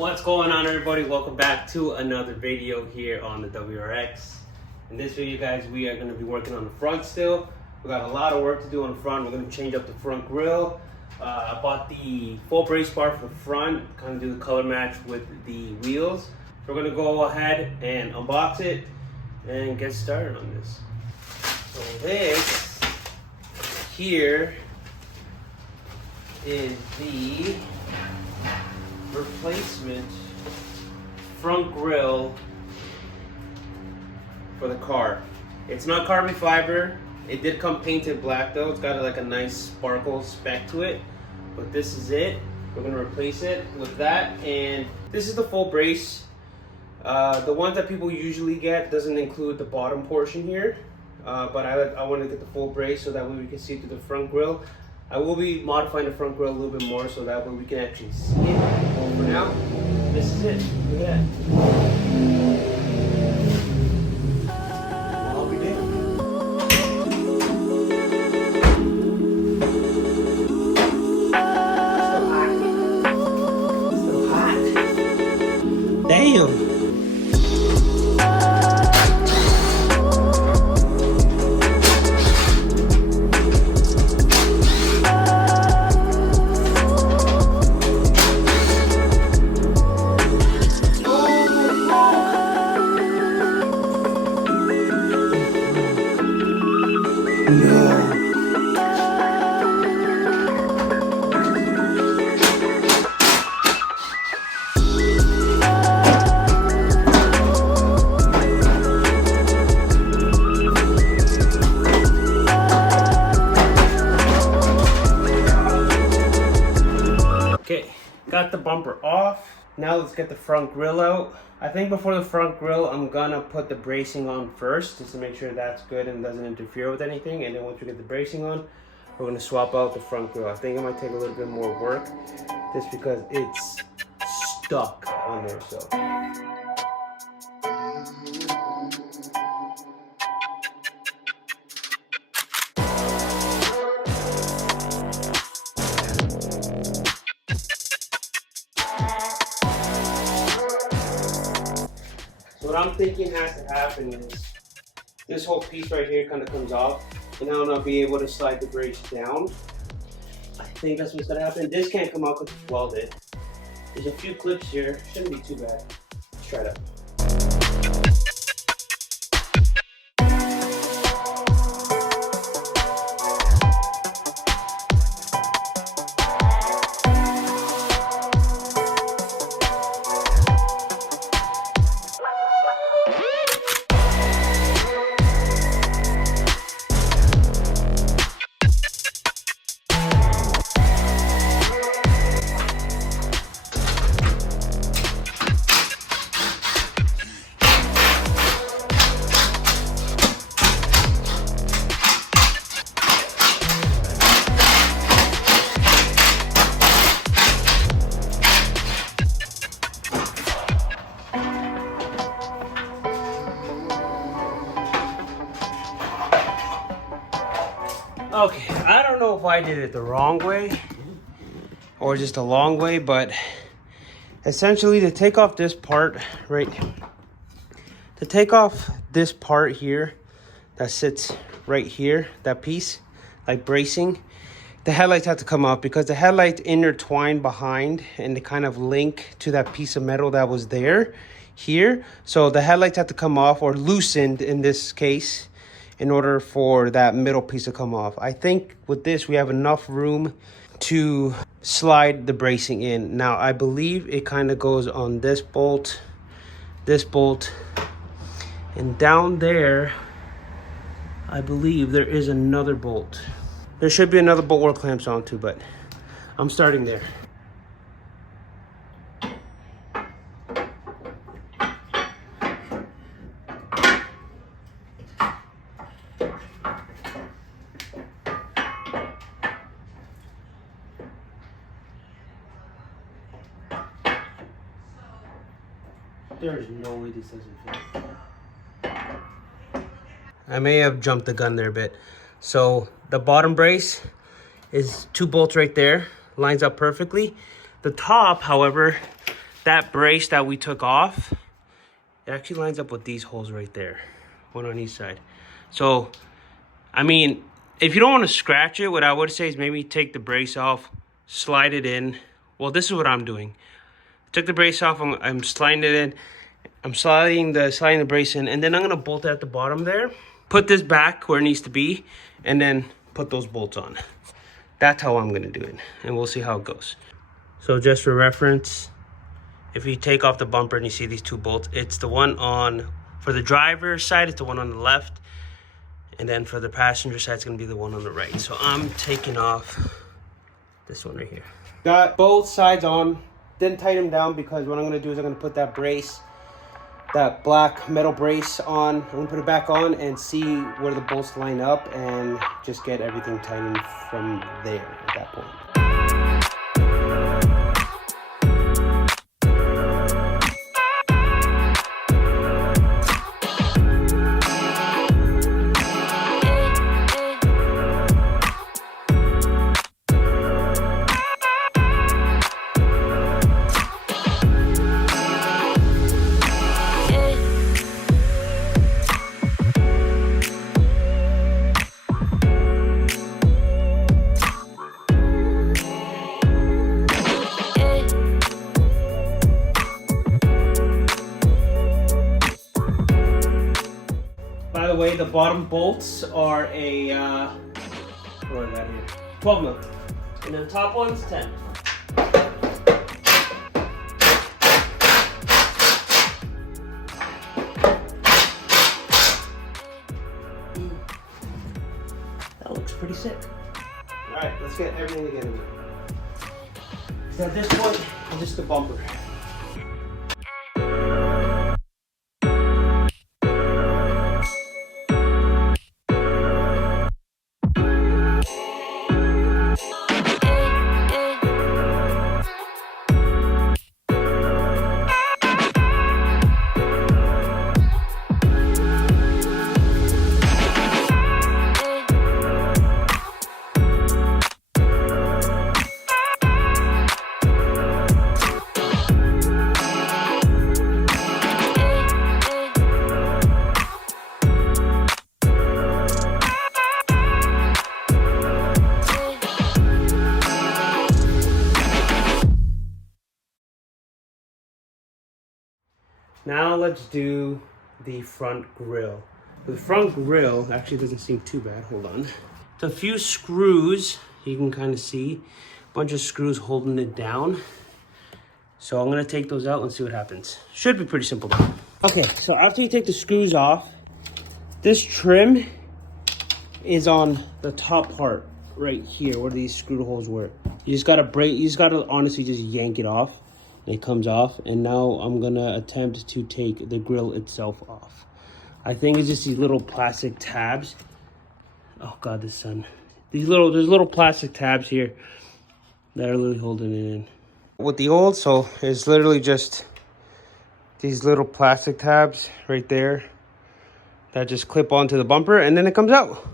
What's going on, everybody? Welcome back to another video here on the WRX. In this video, guys, we are going to be working on the front still. We got a lot of work to do on the front. We're going to change up the front grille. I bought the full brace bar for the front, kind of do the color match with the wheels. So we're going to go ahead and unbox it and get started on this. So this here is the replacement front grille for the car. It's not carbon fiber. It did come painted black though. It's got like a nice sparkle speck to it, but this is it. We're gonna replace it with that, and this is the full brace. The ones that people usually get doesn't include the bottom portion here, but I want to get the full brace so that way we can see through the front grille. I will be modifying the front grille a little bit more so that way we can actually see it. But for now, this is it. Look at that. All we did. Still hot. Damn. Okay, got the bumper off. Now let's get the front grille out. I think before the front grille, I'm gonna put the bracing on first, just to make sure that's good and doesn't interfere with anything. And then once we get the bracing on, we're gonna swap out the front grille. I think it might take a little bit more work, just because it's stuck on there, so. What I'm thinking has to happen is this whole piece right here kind of comes off, and now I'll be able to slide the brace down. I think that's what's gonna happen. This can't come out because it's welded. There's a few clips here, shouldn't be too bad. Let's try it out. Okay, I don't know if I did it the wrong way or just the long way, but essentially to take off this part here that sits right here, that piece, like bracing, the headlights have to come off because the headlights intertwine behind and they kind of link to that piece of metal that was there here. So the headlights have to come off, or loosened in this case, in order for that middle piece to come off. I think with this, we have enough room to slide the bracing in. Now, I believe it kind of goes on this bolt, and down there, I believe there is another bolt. There should be another bolt where it clamps onto, but I'm starting there. There's no way this doesn't fit. I may have jumped the gun there a bit. So the bottom brace is 2 bolts right there, lines up perfectly. The top, however, that brace that we took off, it actually lines up with these holes right there, one on each side. So, I mean, if you don't want to scratch it, what I would say is maybe take the brace off, slide it in. Well, this is what I'm doing. Took the brace off, I'm sliding it in. I'm sliding the brace in, and then I'm gonna bolt it at the bottom there. Put this back where it needs to be, and then put those bolts on. That's how I'm gonna do it, and we'll see how it goes. So just for reference, if you take off the bumper and you see these two bolts, it's the one on, for the driver's side, it's the one on the left, and then for the passenger side, it's gonna be the one on the right. So I'm taking off this one right here. Got both sides on, didn't tighten them down because what I'm gonna do is I'm gonna put that brace, that black metal brace on. I'm gonna put it back on and see where the bolts line up and just get everything tightened from there at that point. By the way, the bottom bolts are a, what is that here? 12 mil. And the top one's 10. That looks pretty sick. Alright, let's get everything together. So at this point, it's just the bumper. Now let's do the front grille. The front grille actually doesn't seem too bad. Hold on. It's a few screws. You can kind of see a bunch of screws holding it down. So I'm gonna take those out and see what happens. Should be pretty simple though. Okay, so after you take the screws off, this trim is on the top part right here where these screw holes were. You just gotta honestly just yank it off. It comes off, and now I'm gonna attempt to take the grille itself off. I think it's just these little plastic tabs. Oh god, the sun. There's little plastic tabs here that are literally holding it in. With the old, so it's literally just these little plastic tabs right there that just clip onto the bumper, and then it comes out.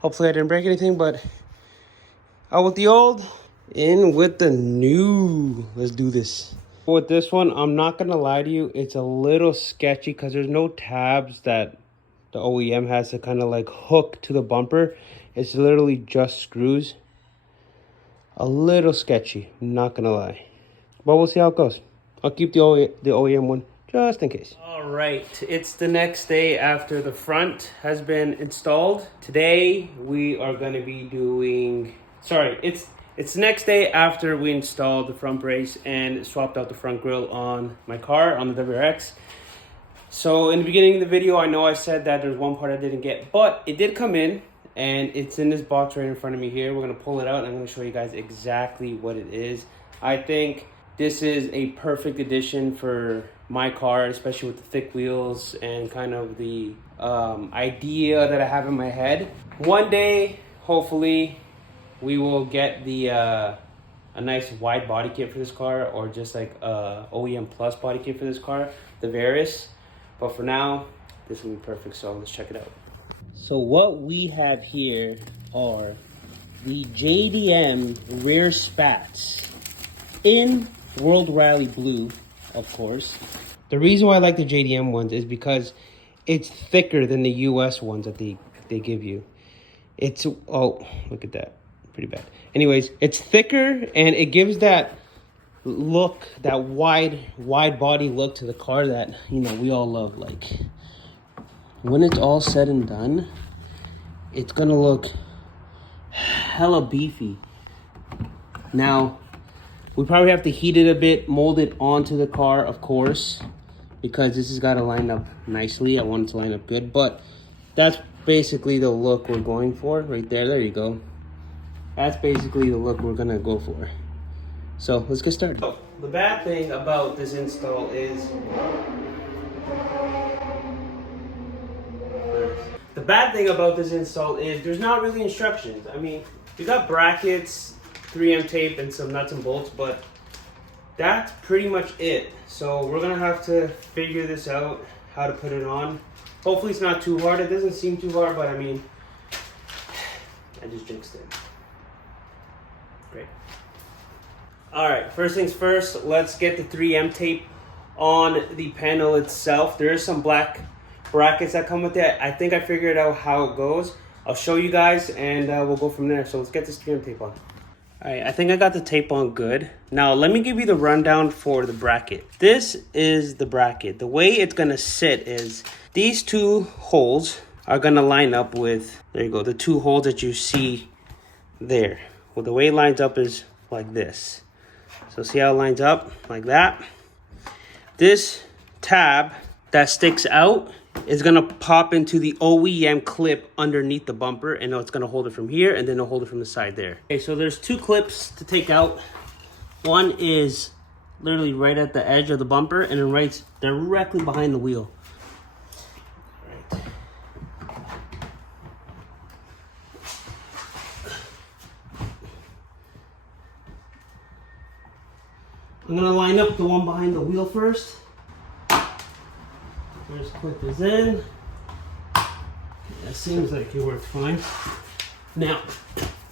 Hopefully I didn't break anything, but out with the old, in with the new. Let's do this. With this one, I'm not gonna lie to you, it's a little sketchy because there's no tabs that the OEM has to kind of like hook to the bumper. It's literally just screws. A little sketchy, not gonna lie, but we'll see how it goes. I'll keep the OEM one just in case. All right, it's the next day after the front has been installed. Today we are going to be doing, it's the next day after we installed the front brace and swapped out the front grille on my car, on the WRX. So in the beginning of the video, I know I said that there's one part I didn't get, but it did come in, and it's in this box right in front of me here. We're going to pull it out, and I'm going to show you guys exactly what it is. I think this is a perfect addition for my car, especially with the thick wheels and kind of the idea that I have in my head. One day, hopefully, we will get the a nice wide body kit for this car, or just like a OEM Plus body kit for this car, the Varus. But for now, this will be perfect, so let's check it out. So what we have here are the JDM rear spats in World Rally Blue. of course. The reason why I like the JDM ones is because it's thicker than the US ones that they give you. It's, oh, look at that. Pretty bad. Anyways, it's thicker and it gives that look, that wide body look to the car that, you know, we all love. Like, when it's all said and done, it's gonna look hella beefy. Now, we probably have to heat it a bit, mold it onto the car, of course, because this has got to line up nicely. I want it to line up good, but that's basically the look we're going for right there. There you go. That's basically the look we're gonna go for. So let's get started. So, the bad thing about this install is there's not really instructions. I mean, you got brackets, 3M tape, and some nuts and bolts, but that's pretty much it. So we're gonna have to figure this out, how to put it on. Hopefully it's not too hard. It doesn't seem too hard, but I mean, I just jinxed it. Great. All right, first things first, let's get the 3M tape on the panel itself. There is some black brackets that come with it. I think I figured out how it goes. I'll show you guys and we'll go from there. So let's get this 3M tape on. All right, I think I got the tape on good. Now let me give you the rundown for the bracket. This is the bracket. The way it's gonna sit is these two holes are gonna line up with, there you go, the two holes that you see there. Well, the way it lines up is like this. So see how it lines up like that? This tab that sticks out is gonna pop into the OEM clip underneath the bumper, and it's gonna hold it from here, and then it'll hold it from the side there. Okay, so there's two clips to take out. One is literally right at the edge of the bumper, and then right directly behind the wheel. Right. I'm gonna line up the one behind the wheel first. First clip is in. That seems like it worked fine. Now,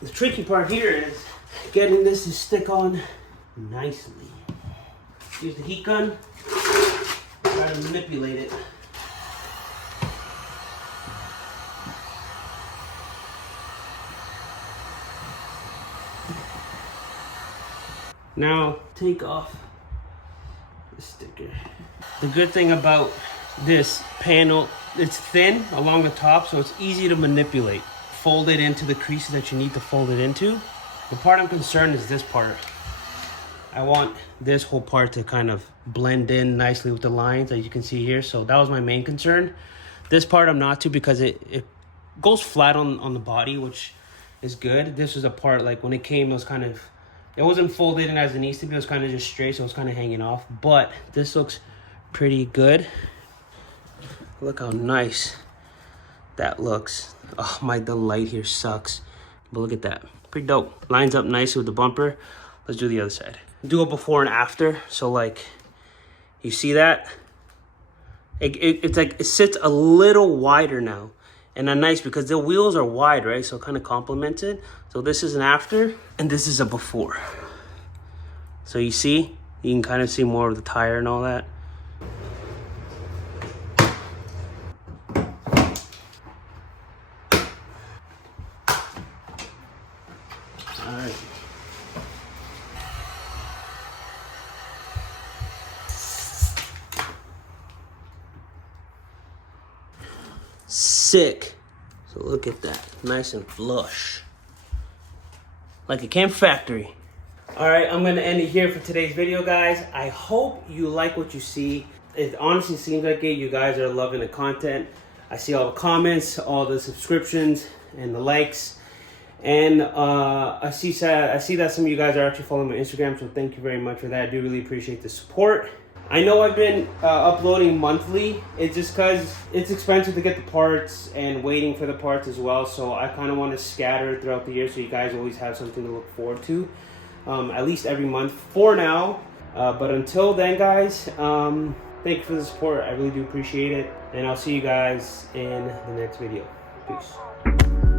the tricky part here is getting this to stick on nicely. Use the heat gun, try to manipulate it. Now, take off the sticker. The good thing about this panel, it's thin along the top, so it's easy to manipulate. Fold it into the creases that you need to fold it into. The part I'm concerned is this part. I want this whole part to kind of blend in nicely with the lines that you can see here. So that was my main concern. This part I'm not too, because it goes flat on the body, which is good. This was a part, like when it came, it was kind of, it wasn't folded in as it needs to be. It was kind of just straight, so it was kind of hanging off. But this looks pretty good. Look how nice that looks. Oh, the light here sucks. But look at that. Pretty dope. Lines up nicely with the bumper. Let's do the other side. Do a before and after. So like, you see that? It's like, it sits a little wider now. And that's nice because the wheels are wide, right? So it kind of complements it. So this is an after and this is a before. So you see? You can kind of see more of the tire and all that. Sick. So look at that, nice and flush, like it came factory. All right, I'm gonna end it here for today's video, guys. I hope you like what you see. It honestly seems like it. You guys are loving the content. I see all the comments, all the subscriptions, and the likes. And I see that some of you guys are actually following my Instagram, so thank you very much for that. I do really appreciate the support. I know I've been uploading monthly. It's just because it's expensive to get the parts and waiting for the parts as well. So I kind of want to scatter throughout the year so you guys always have something to look forward to. At least every month for now. But until then, guys, thank you for the support. I really do appreciate it. And I'll see you guys in the next video. Peace.